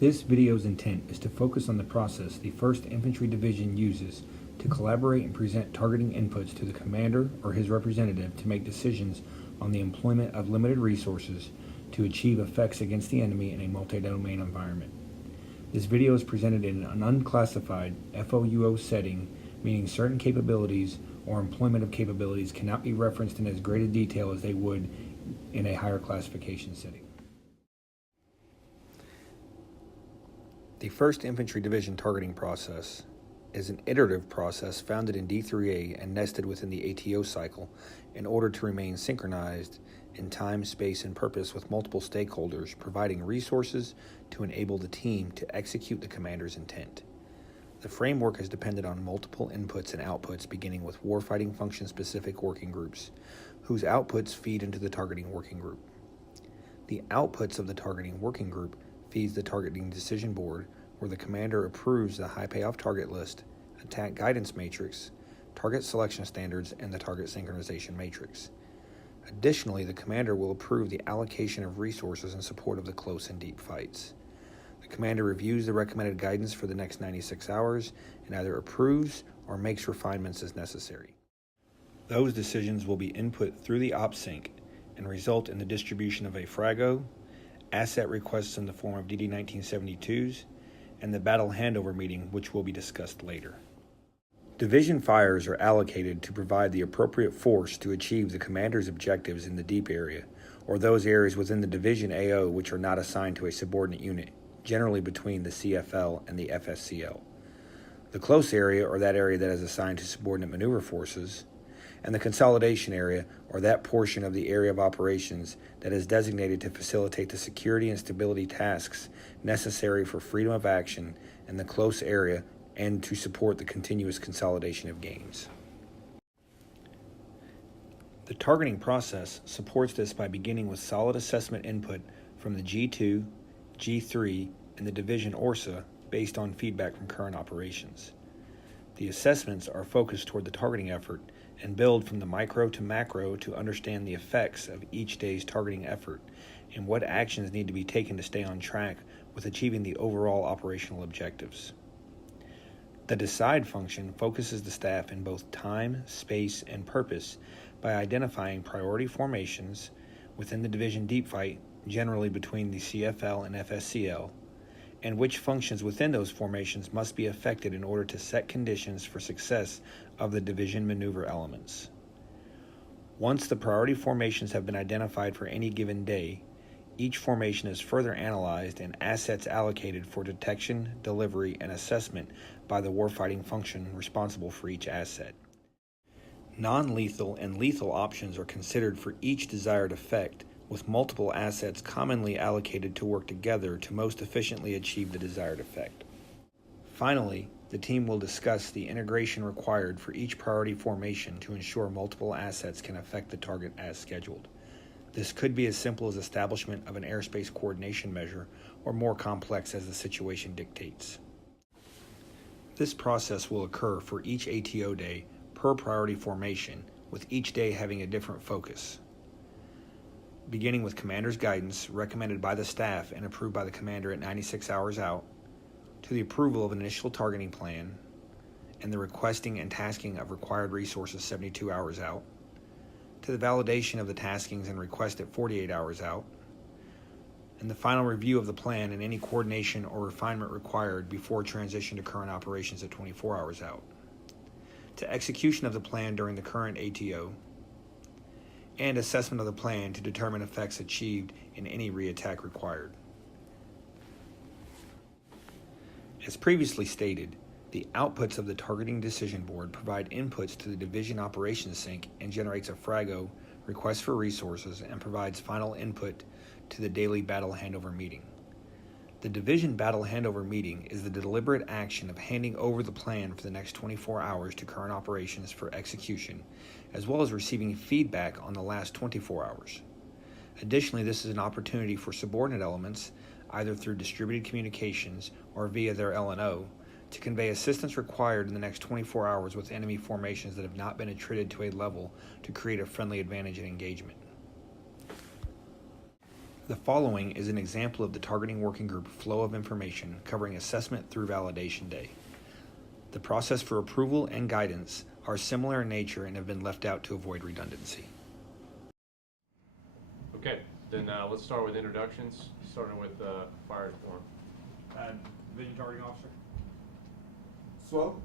This video's intent is to focus on the process the 1st Infantry Division uses to collaborate and present targeting inputs to the commander or his representative to make decisions on the employment of limited resources to achieve effects against the enemy in a multi-domain environment. This video is presented in an unclassified FOUO setting, meaning certain capabilities or employment of capabilities cannot be referenced in as great a detail as they would in a higher classification setting. The 1st Infantry Division targeting process is an iterative process founded in D3A and nested within the ATO cycle in order to remain synchronized in time, space, and purpose with multiple stakeholders, providing resources to enable the team to execute the commander's intent. The framework is dependent on multiple inputs and outputs, beginning with warfighting function-specific working groups, whose outputs feed into the targeting working group. The outputs of the targeting working group feeds the targeting decision board, where the commander approves the high payoff target list, attack guidance matrix, target selection standards, and the target synchronization matrix. Additionally, the commander will approve the allocation of resources in support of the close and deep fights. The commander reviews the recommended guidance for the next 96 hours and either approves or makes refinements as necessary. Those decisions will be input through the OpSync and result in the distribution of a FRAGO, asset requests in the form of DD-1972s, and the battle handover meeting, which will be discussed later. Division fires are allocated to provide the appropriate force to achieve the commander's objectives in the deep area, or those areas within the division AO which are not assigned to a subordinate unit, generally between the CFL and the FSCL. The close area, or that area that is assigned to subordinate maneuver forces, and the consolidation area, or that portion of the area of operations that is designated to facilitate the security and stability tasks necessary for freedom of action in the close area and to support the continuous consolidation of gains. The targeting process supports this by beginning with solid assessment input from the G2, G3, and the division ORSA based on feedback from current operations. The assessments are focused toward the targeting effort and build from the micro to macro to understand the effects of each day's targeting effort and what actions need to be taken to stay on track with achieving the overall operational objectives. The decide function focuses the staff in both time, space, and purpose by identifying priority formations within the division deep fight, generally between the CFL and FSCL, and which functions within those formations must be affected in order to set conditions for success of the division maneuver elements. Once the priority formations have been identified for any given day, each formation is further analyzed and assets allocated for detection, delivery, and assessment by the warfighting function responsible for each asset. Non-lethal and lethal options are considered for each desired effect, with multiple assets commonly allocated to work together to most efficiently achieve the desired effect. Finally, the team will discuss the integration required for each priority formation to ensure multiple assets can affect the target as scheduled. This could be as simple as establishment of an airspace coordination measure, or more complex as the situation dictates. This process will occur for each ATO day per priority formation, with each day having a different focus. Beginning with commander's guidance recommended by the staff and approved by the commander at 96 hours out, to the approval of an initial targeting plan and the requesting and tasking of required resources 72 hours out, to the validation of the taskings and request at 48 hours out, and the final review of the plan and any coordination or refinement required before transition to current operations at 24 hours out, to execution of the plan during the current ATO, and assessment of the plan to determine effects achieved in any reattack required. As previously stated, the outputs of the targeting decision board provide inputs to the division operations sync and generates a FRAGO, request for resources, and provides final input to the daily battle handover meeting. The division battle handover meeting is the deliberate action of handing over the plan for the next 24 hours to current operations for execution, as well as receiving feedback on the last 24 hours. Additionally, this is an opportunity for subordinate elements, either through distributed communications or via their LNO, to convey assistance required in the next 24 hours with enemy formations that have not been attrited to a level to create a friendly advantage in engagement. The following is an example of the targeting working group flow of information covering assessment through validation day. The process for approval and guidance are similar in nature and have been left out to avoid redundancy. Okay, then let's start with introductions, starting with fire forum. Division Targeting Officer. Slow.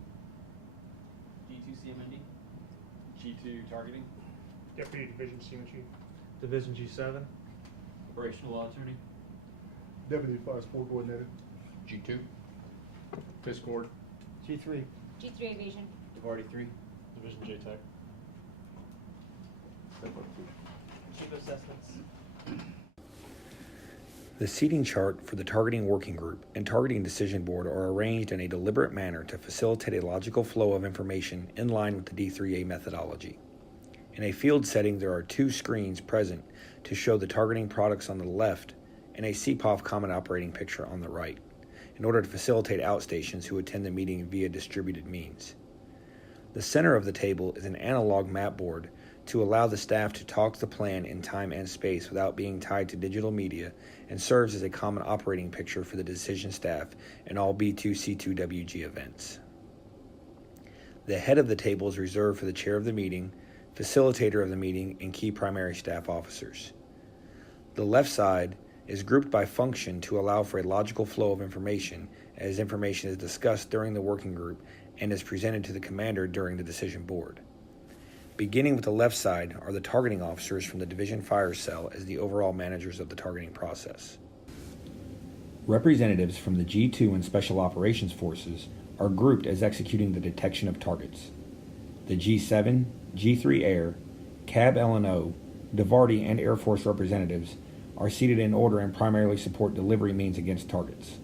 G2 CMND. G2 targeting. Deputy Division Senior Chief. Division G7. Operational Law Attorney. Deputy Fire Support Coordinator. G2. Fiscord. G3. G3 Aviation. DeVarty 3. Division J Tech. Chief of Assessments. The seating chart for the targeting working group and targeting decision board are arranged in a deliberate manner to facilitate a logical flow of information in line with the D3A methodology. In a field setting, there are two screens present to show the targeting products on the left and a CPOF common operating picture on the right, in order to facilitate outstations who attend the meeting via distributed means. The center of the table is an analog map board to allow the staff to talk the plan in time and space without being tied to digital media, and serves as a common operating picture for the decision staff in all B2C2WG events. The head of the table is reserved for the chair of the meeting, facilitator of the meeting, and key primary staff officers. The left side is grouped by function to allow for a logical flow of information as information is discussed during the working group and is presented to the commander during the decision board. Beginning with the left side are the targeting officers from the Division Fire Cell as the overall managers of the targeting process. Representatives from the G2 and Special Operations Forces are grouped as executing the detection of targets. The G7, G3 Air, CAB L&O, DeVarty, and Air Force representatives are seated in order and primarily support delivery means against targets.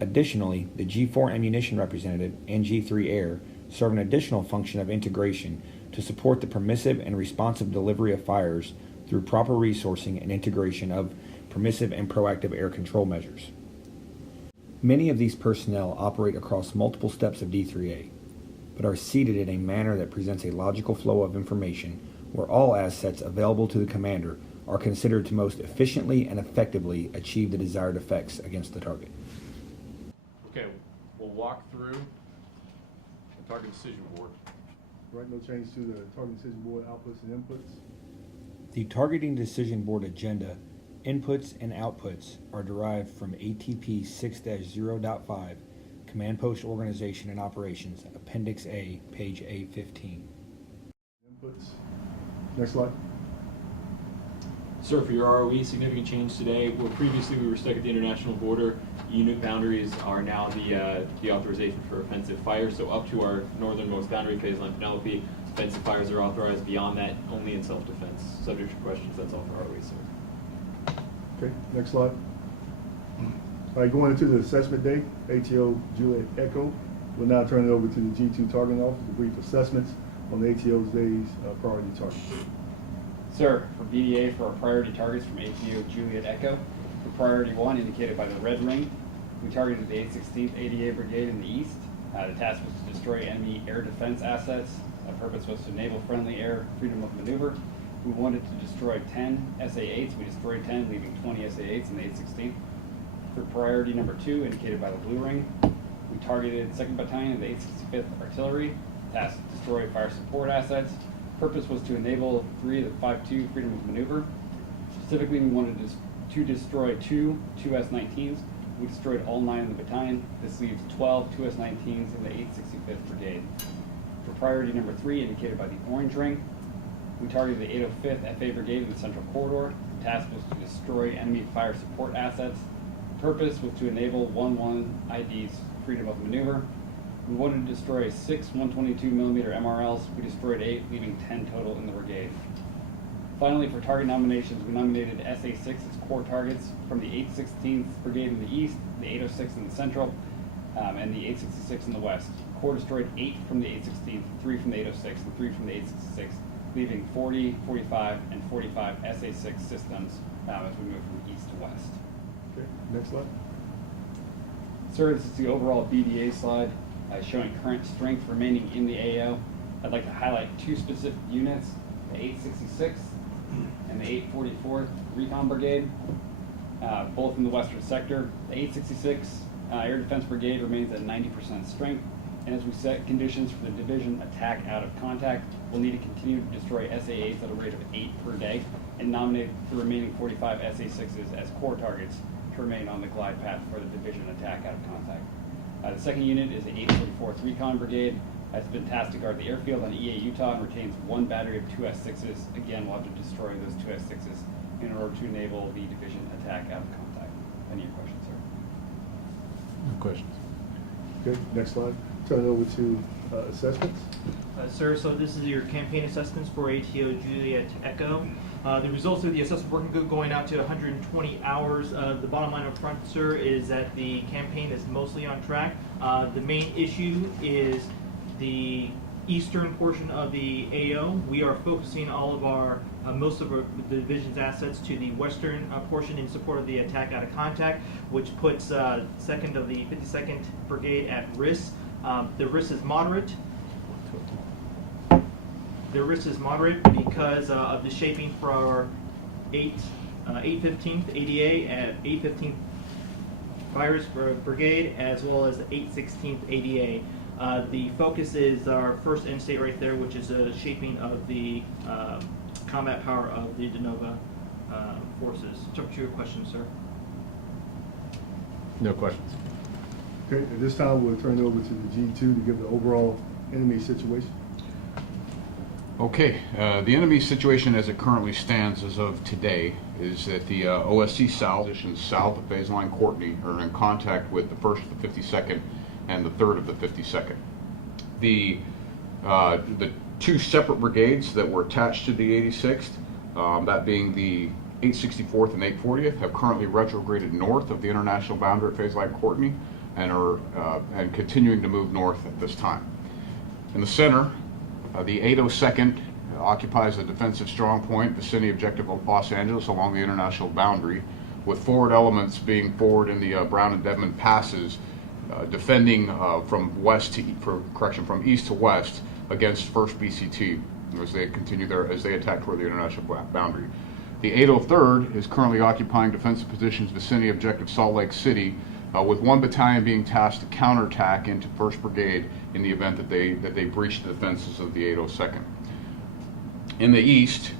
Additionally, the G4 Ammunition representative and G3 Air serve an additional function of integration to support the permissive and responsive delivery of fires through proper resourcing and integration of permissive and proactive air control measures. Many of these personnel operate across multiple steps of D3A, but are seated in a manner that presents a logical flow of information where all assets available to the commander are considered to most efficiently and effectively achieve the desired effects against the target. Okay, we'll walk through the target decision board. Right, no change to the target decision board outputs and inputs. The targeting decision board agenda, inputs and outputs are derived from ATP 6-0.5, Command Post Organization and Operations, Appendix A, page A15. Inputs. Next slide. Sir, for your ROE, significant change today. Where previously we were stuck at the international border, unit boundaries are now the authorization for offensive fire. So up to our northernmost boundary phase line, Penelope, offensive fires are authorized. Beyond that, only in self-defense. Subject to questions, that's all for ROE, sir. Okay, next slide. All right, going into the assessment day, ATO Juliet Echo. We'll now turn it over to the G2 targeting officer to brief assessments on the ATO's day's priority targets. Sir, for BDA for our priority targets from ATO Juliet Echo, for priority 1 indicated by the red ring, we targeted the 816th ADA Brigade in the east. The task was to destroy enemy air defense assets. The purpose was to enable friendly air freedom of maneuver. We wanted to destroy 10 SA-8s. We destroyed 10, leaving 20 SA-8s in the 816th. For priority number 2, indicated by the blue ring, we targeted 2nd Battalion of the 865th Artillery. Task to destroy fire support assets. Purpose was to enable 3 of the 5-2 freedom of maneuver. Specifically, we wanted to destroy 2 2S-19s. We destroyed all 9 in the battalion. This leaves 12 2S-19s in the 865th Brigade. For priority number 3, indicated by the orange ring, we targeted the 805th FA Brigade in the central corridor. The task was to destroy enemy fire support assets. Purpose was to enable 1-1 ID's freedom of maneuver. We wanted to destroy 6 122mm MRLs. We destroyed 8, leaving 10 total in the brigade. Finally, for target nominations, we nominated SA-6 as core targets from the 816th Brigade in the east, the 806 in the central, and the 866 in the west. Core destroyed 8 from the 816th, 3 from the 806, and 3 from the 866, leaving 40, 45, and 45 SA-6 systems as we move from east to west. Okay, next slide. Sir, this is the overall BDA slide showing current strength remaining in the AO. I'd like to highlight 2 specific units, the 866th and the 844th Recon Brigade. both in the western sector. The 866 Air Defense Brigade remains at 90% strength, and as we set conditions for the division attack out of contact, we'll need to continue to destroy SA-8s at a rate of 8 per day, and nominate the remaining 45 SA-6s as core targets to remain on the glide path for the division attack out of contact. The second unit is the 844th Recon Brigade. Has been tasked to guard the airfield on EA Utah and retains one battery of 2 S6s. Again, we'll have to destroy those 2 S6s in order to enable the division attack out of contact. Any questions, sir? No questions. Okay, next slide. Turn it over to assessments. Sir, so this is your campaign assessments for ATO Juliet Echo. The results of the assessment working group going out to 120 hours. The bottom line up front, sir, is that the campaign is mostly on track. The main issue is the eastern portion of the AO. We are focusing all of our, most of the division's assets to the western portion in support of the attack out of contact, which puts 2nd of the 52nd Brigade at risk. The risk is moderate. The risk is moderate because of the shaping for our 815th ADA and 815th Fires Brigade, as well as the 816th ADA. The focus is our first end state right there, which is a shaping of the combat power of the DeNova forces. To your question, sir. No questions. Okay, at this time, we'll turn it over to the G2 to give the overall enemy situation. Okay, the enemy situation as it currently stands as of today is that the OSC South, positions south of phase line Courtney, are in contact with the 1st of the 52nd and the 3rd of the 52nd. The 2 separate brigades that were attached to the 86th, that being the 864th and 840th, have currently retrograded north of the international boundary at phase line Courtney and are continuing to move north at this time. In the center, the 802nd occupies a defensive strong point, vicinity objective of Los Angeles along the international boundary, with forward elements being forward in the Brown and Dedmon passes, defending from east to west against 1st BCT as they continue as they attack toward the international boundary. The 803rd is currently occupying defensive positions vicinity objective Salt Lake City, with 1 battalion being tasked to counterattack into 1st Brigade in the event that they breach the defenses of the 802nd. In the east,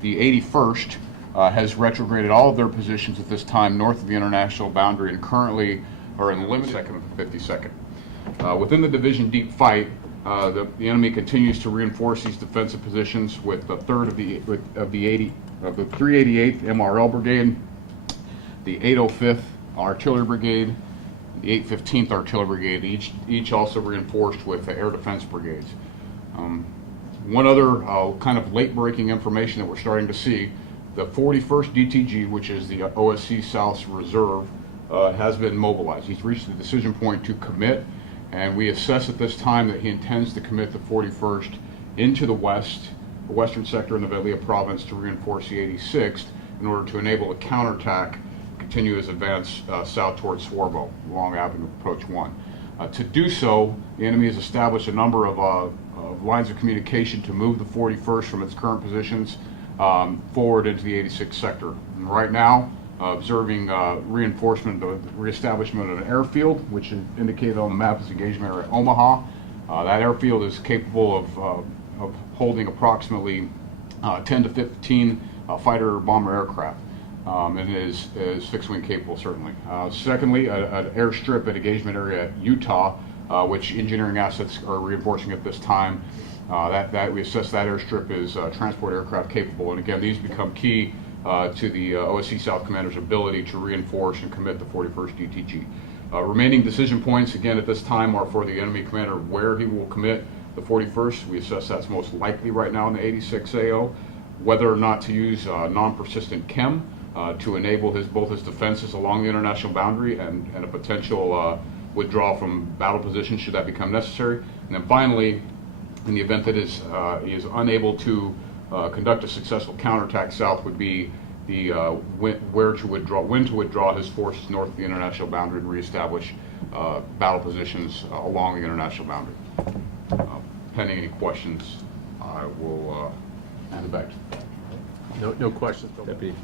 the 81st has retrograded all of their positions at this time north of the international boundary and currently are in the limited 2nd of the 52nd. Within the division deep fight, the enemy continues to reinforce these defensive positions with the 3rd of the 388th MRL Brigade, the 805th Artillery Brigade, the 815th Artillery Brigade, each also reinforced with air defense brigades. One other kind of late-breaking information that we're starting to see, the 41st DTG, which is the OSC South's reserve, has been mobilized. He's reached the decision point to commit, and we assess at this time that he intends to commit the 41st into the western sector in the Velilla province to reinforce the 86th in order to enable a counterattack, continue his advance south towards Swarbo along Avenue Approach 1. To do so, the enemy has established a number of lines of communication to move the 41st from its current positions forward into the 86th sector. And right now, observing reinforcement, the reestablishment of an airfield, which is indicated on the map as engagement area Omaha. That airfield is capable of holding approximately 10 to 15 fighter bomber aircraft. And is fixed-wing capable, certainly. Secondly, an airstrip at engagement area Utah, which engineering assets are reinforcing at this time. That we assess that airstrip is transport aircraft capable. And again, these become key to the OSC South Commander's ability to reinforce and commit the 41st DTG. Remaining decision points, again, at this time are for the enemy commander where he will commit the 41st. We assess that's most likely right now in the 86 AO. Whether or not to use non-persistent chem to enable both his defenses along the international boundary and a potential withdrawal from battle position should that become necessary. And then finally, in the event that he is unable to conduct a successful counterattack south, would be the when to withdraw his forces north of the international boundary and reestablish battle positions along the international boundary. Pending any questions, I will hand it back to you. No questions, Deputy.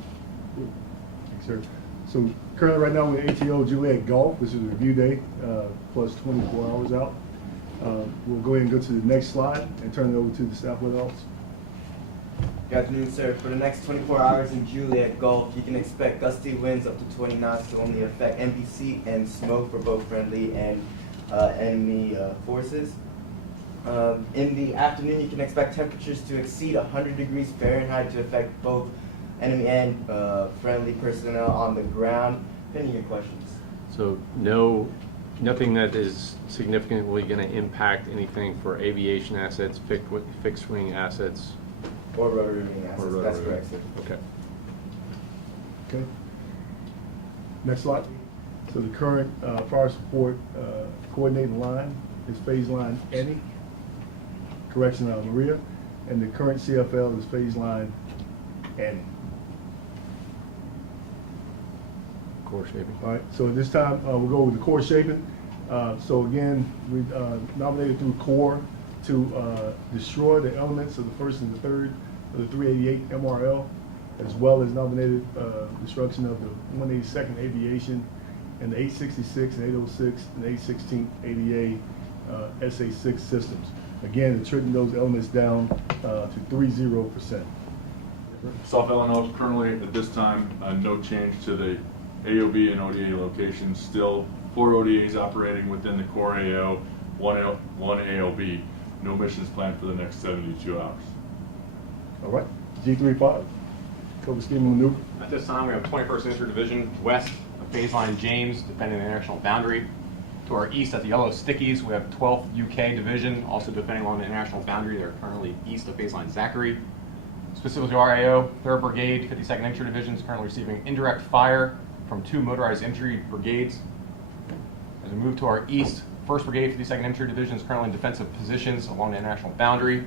Sir. So currently, right now, we're at ATO Juliet Golf, which is a review day, plus 24 hours out. We'll go ahead and go to the next slide and turn it over to the staff with us. Good afternoon, sir. For the next 24 hours in Juliet Gulf, you can expect gusty winds up to 20 knots to only affect NBC and smoke for both friendly and enemy forces. In the afternoon, you can expect temperatures to exceed 100 degrees Fahrenheit to affect both enemy and friendly personnel on the ground. Pending your questions. So nothing that is significantly going to impact anything for aviation assets, fixed wing assets. Or rotary wing assets. Or rotary That's wing. correct, sir. Okay. Okay. Next slide. So the current fire support coordinating line is phase line Annie, correction, Maria, and the current CFL is phase line Annie. Core shaping. All right, so at this time, we'll go with the core shaping. So again, we nominated through core to destroy the elements of the first and the third of the 388 MRL, as well as nominated destruction of the 182nd Aviation and the 866 and 806 and 816 ADA SA6 systems. Again, attributing those elements down to 30%. South Illinois currently at this time, no change to the AOB and ODA locations. Still 4 ODAs operating within the core AO, one AOB. No missions planned for the next 72 hours. All right, G35, cover scheme and maneuver. At this time, we have 21st Infantry Division west of phase line James, defending the international boundary. To our east at the yellow stickies, we have 12th UK Division, also defending along the international boundary. They're currently east of phase line Zachary. Specifically to RAO, 3rd Brigade, 52nd Infantry Division is currently receiving indirect fire from 2 motorized infantry brigades. As we move to our east, 1st Brigade, 52nd Infantry Division is currently in defensive positions along the international boundary.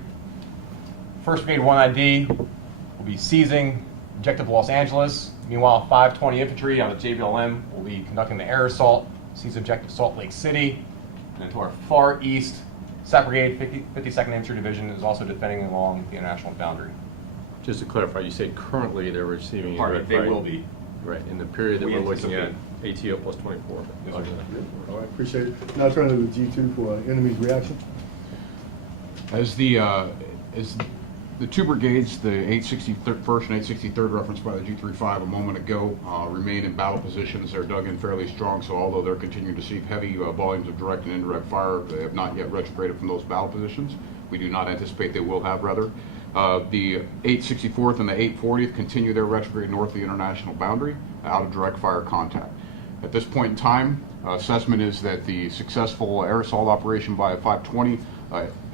1st Brigade 1ID will be seizing objective Los Angeles. Meanwhile, 520 Infantry on the JBLM will be conducting the air assault, seize objective Salt Lake City. And then to our far east, Sac Brigade, 52nd Infantry Division is also defending along the international boundary. Just to clarify, you say currently they're receiving indirect They fire. will be. Right, in the period that We we're looking at, anticipate. ATO plus 24. Yes, sir. All right, appreciate it. Now turn it over to G2 for enemy's reaction. As the 2 brigades, the 861st and 863rd referenced by the G35 a moment ago, remain in battle positions. They're dug in fairly strong, so although they're continuing to receive heavy volumes of direct and indirect fire, they have not yet retrograded from those battle positions. We do not anticipate they will have, rather. The 864th and the 840th continue their retrograde north of the international boundary, out of direct fire contact. At this point in time, assessment is that the successful air assault operation by 520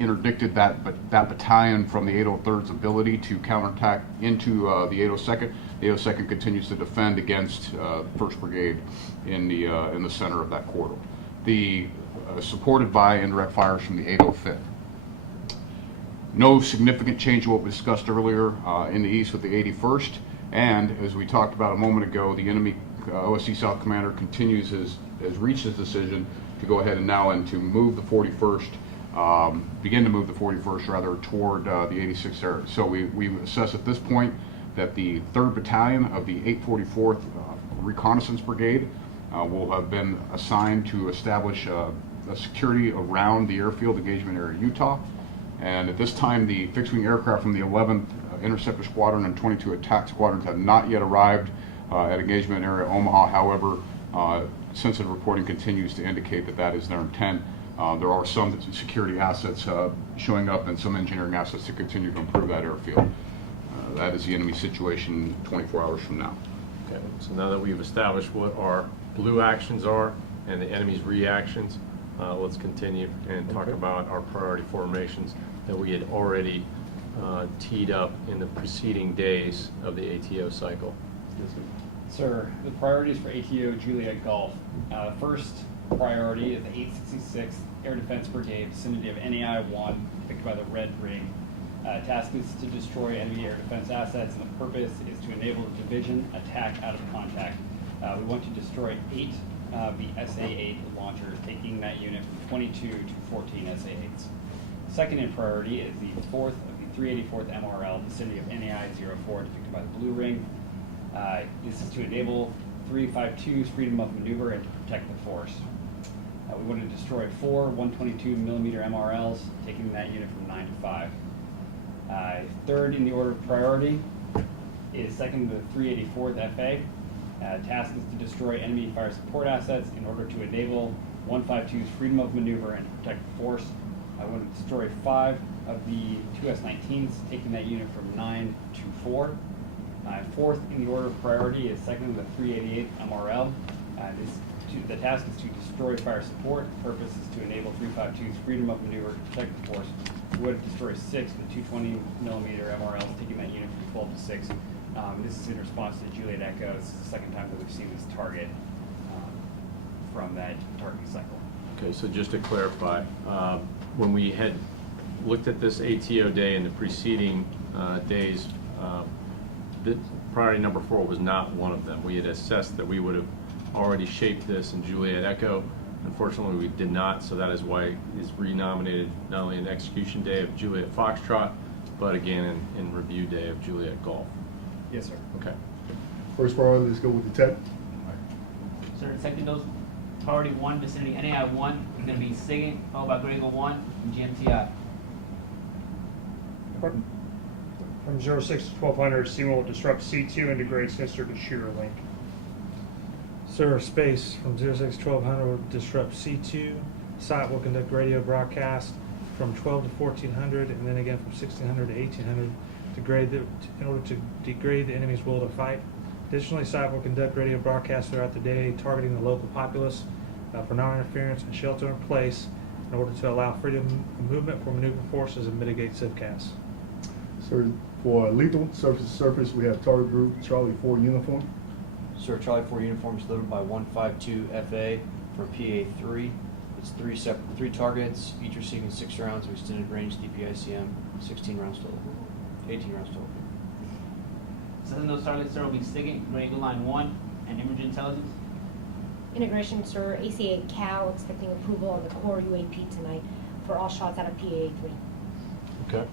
interdicted that battalion from the 803rd's ability to counterattack into the 802nd. The 802nd continues to defend against 1st Brigade in the center of that corridor. Supported by indirect fires from the 805th. No significant change to what we discussed earlier in the east with the 81st, and as we talked about a moment ago, the enemy OSC South Commander has reached his decision to go ahead and to move the 41st, begin to move the 41st rather toward the 86th area. So we assess at this point that the 3rd Battalion of the 844th Reconnaissance Brigade will have been assigned to establish a security around the airfield engagement area Utah. And at this time, the fixed-wing aircraft from the 11th Interceptor Squadron and 22 attack squadrons have not yet arrived at engagement area Omaha. However, sensitive reporting continues to indicate that is their intent. There are some security assets showing up and some engineering assets to continue to improve that airfield. That is the enemy situation 24 hours from now. Okay, so now that we've established what our blue actions are and the enemy's reactions, let's continue and talk about our priority formations that we had already teed up in the preceding days of the ATO cycle. Sir, the priorities for ATO Juliet Gulf. First priority is the 866th Air Defense Brigade, vicinity of NAI-1, depicted by the red ring. Task is to destroy enemy air defense assets, and the purpose is to enable the division attack out of contact. We want to destroy 8 of the SA-8 launchers, taking that unit from 22 to 14 SA-8s. Second in priority is the 4th of the 384th MRL, vicinity of NAI-04, depicted by the blue ring. This is to enable 352's freedom of maneuver and to protect the force. We want to destroy 4 122mm MRLs, taking that unit from 9 to 5. Third in the order of priority is second to the 384th FA. Task is to destroy enemy fire support assets in order to enable 152's freedom of maneuver and to protect the force. I want to destroy 5 of the 2S-19s, taking that unit from 9 to 4. Fourth in the order of priority is second to the 388th MRL. The task is to destroy fire support. The purpose is to enable 352's freedom of maneuver to protect the force. We would destroy 6 of the 220mm MRLs, taking that unit from 12 to 6. This is in response to Juliet Echo. This is the second time that we've seen this target from that targeting cycle. Okay, so just to clarify, when we had looked at this ATO day and the preceding days, the priority number 4 was not one of them. We had assessed that we would have already shaped this in Juliet Echo. Unfortunately, we did not, so that is why it is renominated not only an execution day of Juliet Foxtrot, but again in review day of Juliet Golf. Yes, sir. Okay. First priority, let's go with the tech. Sir, detecting those priority 1, vicinity NAI 1 is going to be SIGINT, followed by Grego 1 and GMTI. From 06 to 1200, SEMA will disrupt C2 and degrade sensor to shooter link. Sir, space from 06 to 1200 will disrupt C2. SOT will conduct radio broadcast from 12 to 1400 and then again from 1600 to 1800 in order to degrade the enemy's will to fight. Additionally, SOT will conduct radio broadcasts throughout the day targeting the local populace for non-interference and shelter in place in order to allow freedom of movement for maneuver forces and mitigate CIVCAS. Sir, for lethal surface to surface, we have target group Charlie 4 uniform. Sir, Charlie 4 uniform is delivered by 152 FA for PA3. It's three targets, each receiving 6 rounds of extended range DPICM, 16 rounds total, 18 rounds total. Setting those targets, sir, will be SIGINT, Grego Line 1, and Image Intelligence. Integration, sir, ACA Cal expecting approval on the core UAP tonight for all shots out of PA3. Okay.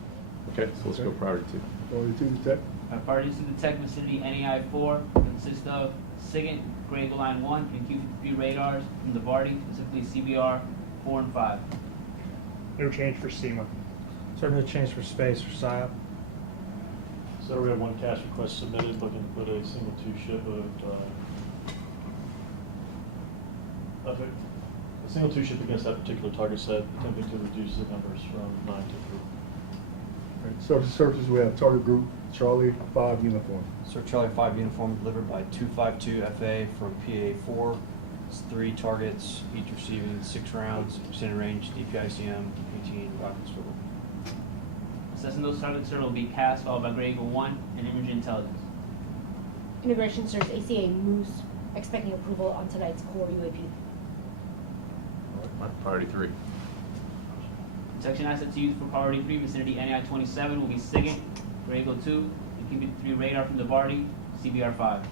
Okay, so let's go priority 2. Priority 2 is tech. Priorities to detect vicinity NAI 4 consist of SIGINT, Grego Line 1, and Q-53 radars from the Vardy, specifically CBR 4 and 5. No change for SEMA. Sir, no change for space for SIOP. So we have one cash request submitted, looking to put a single 2-ship of a single 2-ship against that particular target set, attempting to reduce the numbers from 9 to 3. Right. Surface to surface, we have target group Charlie 5 uniform. Sir, Charlie 5 uniform delivered by 252 FA from PA4. It's 3 targets, each receiving 6 rounds, extended range DPICM, 18 rockets total. Assessing those targets, sir, will be CAS, followed by Grego 1, and Image Intelligence. Integration, sir, ACA Moose expecting approval on tonight's core UAP. Priority 3. Protection assets used for priority 3, vicinity NAI 27 will be SIGINT, Grego 2, and Q-53 radar from the Vardy, CBR 5.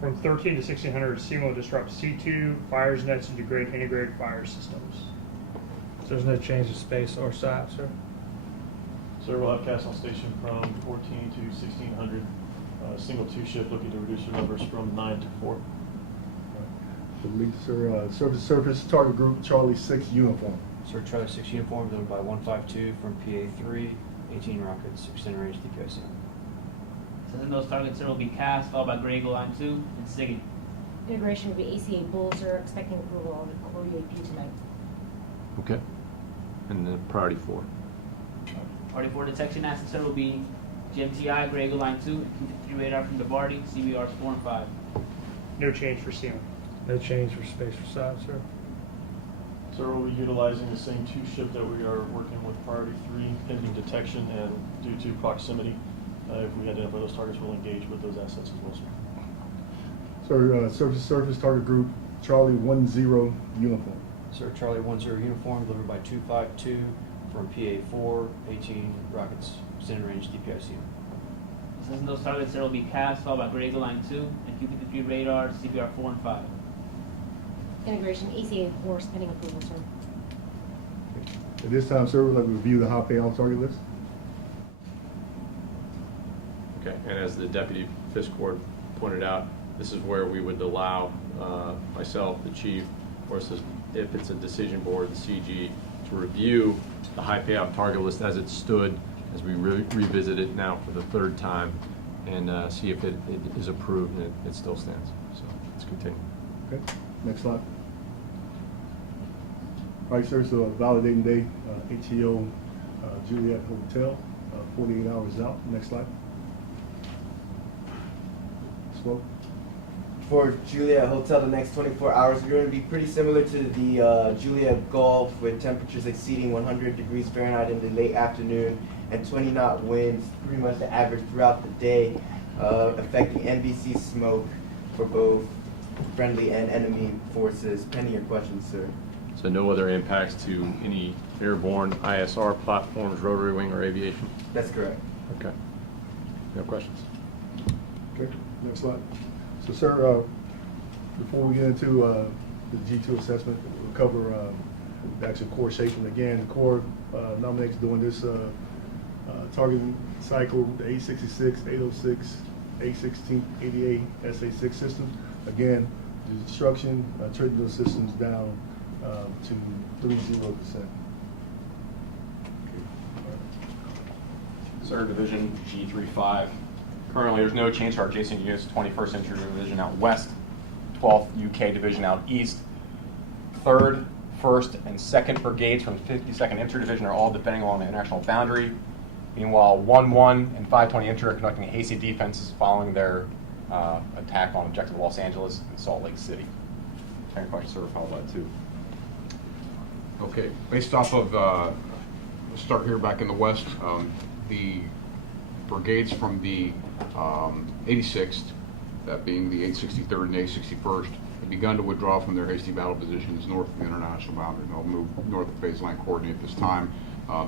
From 13 to 1600, SEMA will disrupt C2, fires nets, and degrade integrated fire systems. So there's no change in space or SIOP, sir. Sir, we'll have cast on station from 14 to 1600. Single 2-ship looking to reduce their numbers from 9 to 4. For lethal, sir, surface to surface, target group Charlie 6 uniform. Sir, Charlie 6 uniform delivered by 152 from PA3, 18 rockets, extended range DPICM. Assessing those targets, sir, will be CAS, followed by Grego Line 2, and SIGINT. Integration will be ACA Bull, sir, expecting approval on the core UAP tonight. Okay. And then priority 4. Priority 4 detection assets, sir, will be GMTI, Grego Line 2, and Q-53 radar from the Vardy, CBRs 4 and 5. No change for SEMA. No change for space for SIOP, sir. So we'll be utilizing the same 2-ship that we are working with priority 3, pending detection, and due to proximity, if we identify those targets, we'll engage with those assets as well, sir. Sir, surface to surface, target group Charlie 10 uniform. Sir, Charlie 10 uniform delivered by 252 from PA4, 18 rockets, extended range DPICM. Assessing those targets, sir, will be CAS, followed by Grego Line 2, and Q-53 radar, CBR 4 and 5. Integration ACA Horse pending approval, sir. At this time, sir, we'd like to review the high payoff target list. Okay, and as the deputy Fiscord pointed out, this is where we would allow myself, the chief, or if it's a decision board, the CG, to review the high payout target list as it stood, as we revisit it now for the third time, and see if it is approved and it still stands. So let's continue. Okay, next slide. All right, sir, so validating day, ATO Juliet Hotel, 48 hours out. Next slide. Slow. For Juliet Hotel, the next 24 hours are going to be pretty similar to the Juliet Gulf, with temperatures exceeding 100 degrees Fahrenheit in the late afternoon and 20-knot winds, pretty much the average throughout the day, affecting NBC smoke for both friendly and enemy forces. Pending your questions, sir. So no other impacts to any airborne ISR platforms, rotary wing, or aviation? That's correct. Okay. No questions? Okay, next slide. So, sir, before we get into the G2 assessment, we'll cover the actual core shaping. Again, the core nominates during this targeting cycle, the 866, 806, 816, 88 SA6 system. Again, the destruction, trading those systems down to 30%. Sir, Division G35. Currently, there's no change to our adjacent units. 21st Infantry Division out west, 12th UK Division out east, 3rd, 1st, and 2nd Brigades from 52nd Infantry Division are all defending along the international boundary. Meanwhile, 1-1 and 520 Infantry are conducting a hasty defense following their attack on objective Los Angeles and Salt Lake City. Any questions, sir, followed by 2. Okay, based off of, let's start here back in the west, the brigades from the 86th, that being the 863rd and 861st, have begun to withdraw from their hasty battle positions north of the international boundary. They'll move north of phase line coordinate this time,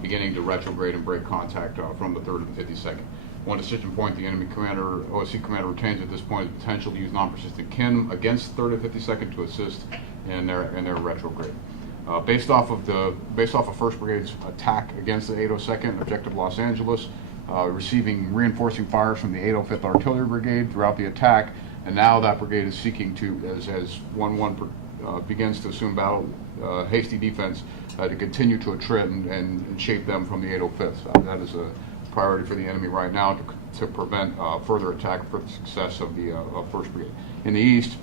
beginning to retrograde and break contact from the 3rd and 52nd. One decision point the enemy commander, OSC commander retains at this point is the potential to use non-persistent KIN against 3rd and 52nd to assist in their retrograde. Based off of 1st Brigade's attack against the 802nd, objective Los Angeles, receiving reinforcing fires from the 805th Artillery Brigade throughout the attack, and now that brigade is seeking to, as 1-1 begins to assume battle, hasty defense, to continue to attrit and shape them from the 805th. That is a priority for the enemy right now to prevent further attack for the success of the 1st Brigade. In the east,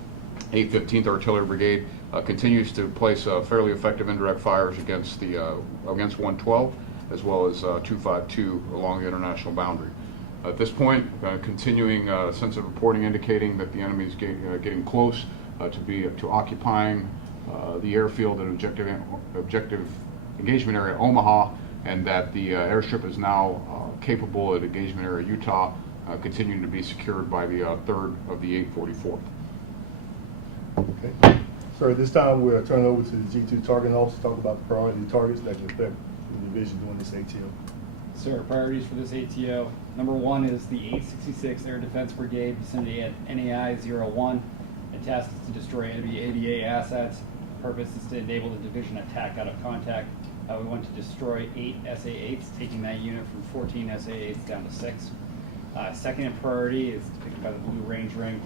815th Artillery Brigade continues to place fairly effective indirect fires against 112, as well as 252 along the international boundary. At this point, continuing sensitive reporting indicating that the enemy is getting close to occupying the airfield at objective engagement area Omaha, and that the airstrip is now capable at engagement area Utah, continuing to be secured by the 3rd of the 844th. Okay. Sir, at this time we're turning over to the G2 targeting officer to talk about the priority targets that can affect the division during this ATO. Sir, priorities for this ATO. Number 1 is the 866 Air Defense Brigade, vicinity at NAI 01. The task is to destroy enemy ADA assets. The purpose is to enable the division attack out of contact. We want to destroy 8 SA-8s, taking that unit from 14 SA-8s down to 6. Second in priority is depicted by the blue range ring.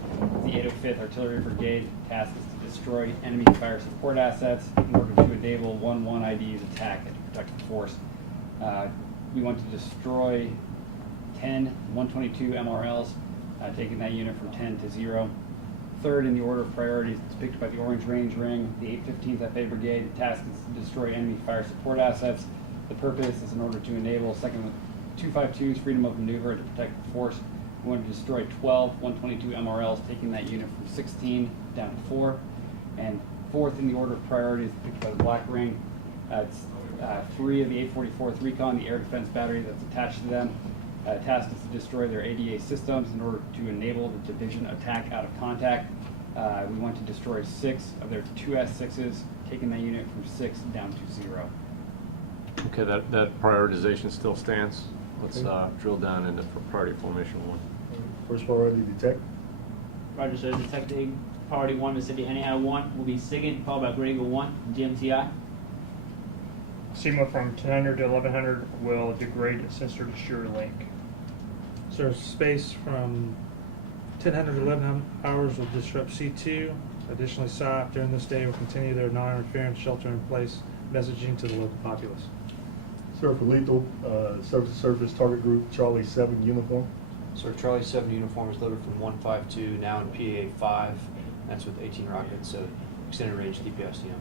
The 805th Artillery Brigade. Task is to destroy enemy fire support assets in order to enable 1-1 ID's attack at a protected force. We want to destroy 10 122 MRLs, taking that unit from 10 to 0. Third in the order of priority is depicted by the orange range ring, the 815th FA Brigade. The task is to destroy enemy fire support assets. The purpose is in order to enable 252's freedom of maneuver to protect the force. We want to destroy 12 122 MRLs, taking that unit from 16 down to 4. And fourth in the order of priority is depicted by the black ring. It's 3 of the 844th Recon, the air defense battery that's attached to them. Task is to destroy their ADA systems in order to enable the division attack out of contact. We want to destroy 6 of their 2S6s, taking that unit from 6 down to 0. Okay, that prioritization still stands. Let's drill down into priority formation 1. First priority, detect. Roger, sir. Detecting priority 1, vicinity NAI 1 will be SIGINT, followed by Grego 1, GMTI. SEMA from 1000 to 1100 will degrade sensor to shear link. Sir, space from 1000 to 11 hours will disrupt C2. Additionally, SOP during this day will continue their non-interference shelter-in-place messaging to the local populace. Sir, for lethal, surface-to-surface target group, Charlie 7 uniform. Sir, Charlie 7 uniform is loaded from 152, now in PA 5. That's with 18 rockets, so extended range DPICM.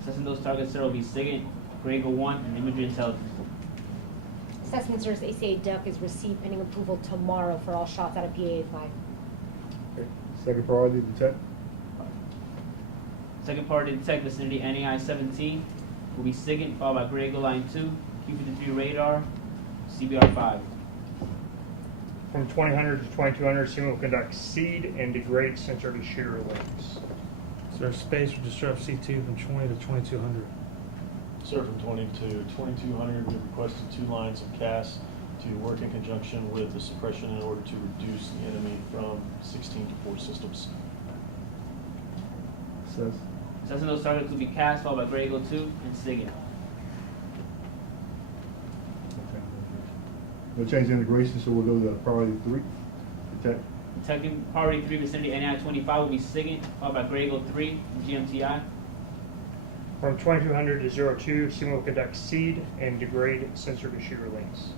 Assessing those targets, sir, will be SIGINT, Grade Eagle 1, and Imagery Intelligence. Assessment, sir, is ACA Duck is received pending approval tomorrow for all shots out of PA 5. Okay. Second priority, detect. Second priority detect vicinity NAI 17 will be SIGINT, followed by Grade Eagle Line 2, Q-53 radar, CBR 5. From 2000 to 2200, SEMA will conduct seed and degrade sensor to shooter links. Sir, space will disrupt C2 from 20 to 2200. Sir, from 20 to 2200, we requested 2 lines of CAS to work in conjunction with the suppression in order to reduce the enemy from 16 to 4 systems. Assess. Assessing those targets will be CAS, followed by Grade Eagle 2, and SIGINT. No change in integration, so we'll go to priority 3, detect. Detecting priority 3 vicinity NAI 25 will be SIGINT, followed by Grade Eagle 3 and GMTI. From 2200 to 02, SEMA will conduct seed and degrade sensor to shooter links.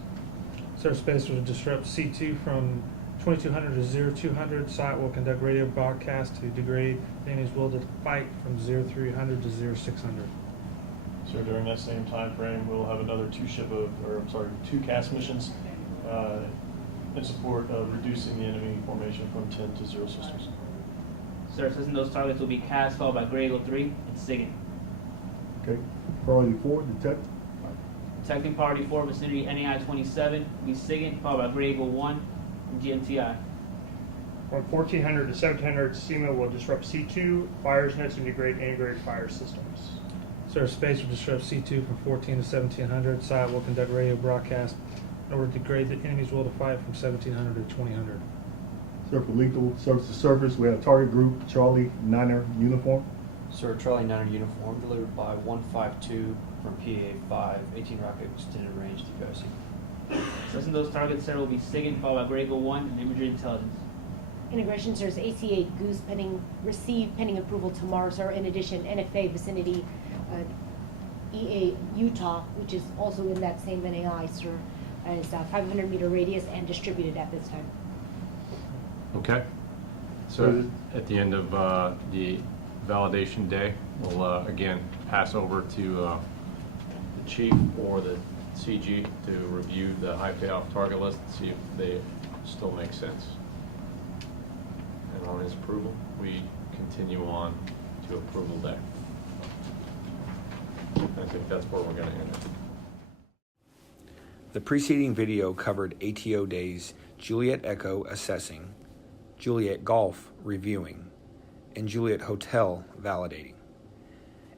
Sir, space will disrupt C2 from 2200 to 0200. SITE will conduct radio broadcast to degrade the enemy's will to fight from 0300 to 0600. So during that same time frame, we'll have another 2 CAS missions in support of reducing the enemy formation from 10 to 0 systems. Sir, assessing those targets will be CAS, followed by Grade Eagle 3 and SIGINT. Okay. Priority 4, detect. Detecting priority 4 vicinity NAI 27 will be SIGINT, followed by Grade Eagle 1 and GMTI. From 1400 to 1700, SEMA will disrupt C2, fires nets, and degrade integrated fire systems. Sir, space will disrupt C2 from 14 to 1700. SITE will conduct radio broadcast in order to degrade the enemy's will to fight from 1700 to 2000. Sir, for lethal, surface-to-surface, we have target group, Charlie 9er uniform. Sir, Charlie 9er uniform delivered by 152 from PA 5, 18 rocket extended range DPIC. Assessing those targets, sir, will be SIGINT, followed by Grade Eagle 1 and Imagery Intelligence. Integration, sir, is ACA Goose received pending approval tomorrow, sir. In addition, NFA vicinity EA Utah, which is also in that same NAI, sir, is 500-meter radius and distributed at this time. Okay. So at the end of the validation day, we'll again pass over to the chief or the CG to review the high payoff target list and see if they still make sense. And on his approval, we continue on to approval day. I think that's where we're going to end it. The preceding video covered ATO days Juliet Echo assessing, Juliet Golf reviewing, and Juliet Hotel validating.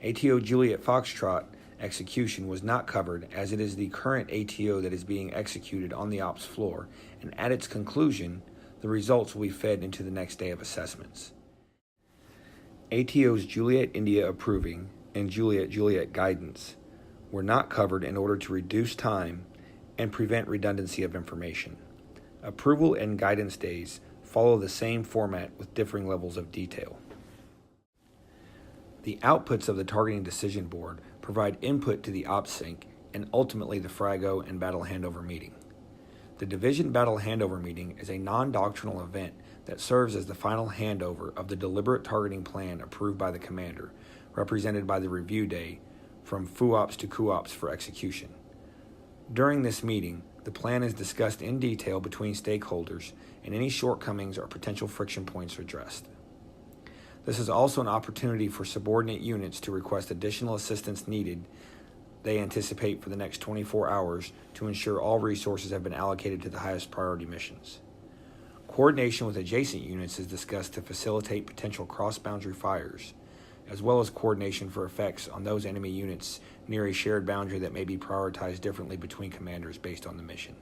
ATO Juliet Foxtrot execution was not covered as it is the current ATO that is being executed on the ops floor, and at its conclusion, the results will be fed into the next day of assessments. ATO's Juliet India approving and Juliet Juliet guidance were not covered in order to reduce time and prevent redundancy of information. Approval and guidance days follow the same format with differing levels of detail. The outputs of the Targeting Decision Board provide input to the OPSYNC and ultimately the FRAGO and Battle Handover Meeting. The Division Battle Handover Meeting is a non-doctrinal event that serves as the final handover of the deliberate targeting plan approved by the commander, represented by the review day, from FUOPS to CUOPS for execution. During this meeting, the plan is discussed in detail between stakeholders and any shortcomings or potential friction points are addressed. This is also an opportunity for subordinate units to request additional assistance needed they anticipate for the next 24 hours to ensure all resources have been allocated to the highest priority missions. Coordination with adjacent units is discussed to facilitate potential cross-boundary fires, as well as coordination for effects on those enemy units near a shared boundary that may be prioritized differently between commanders based on the mission.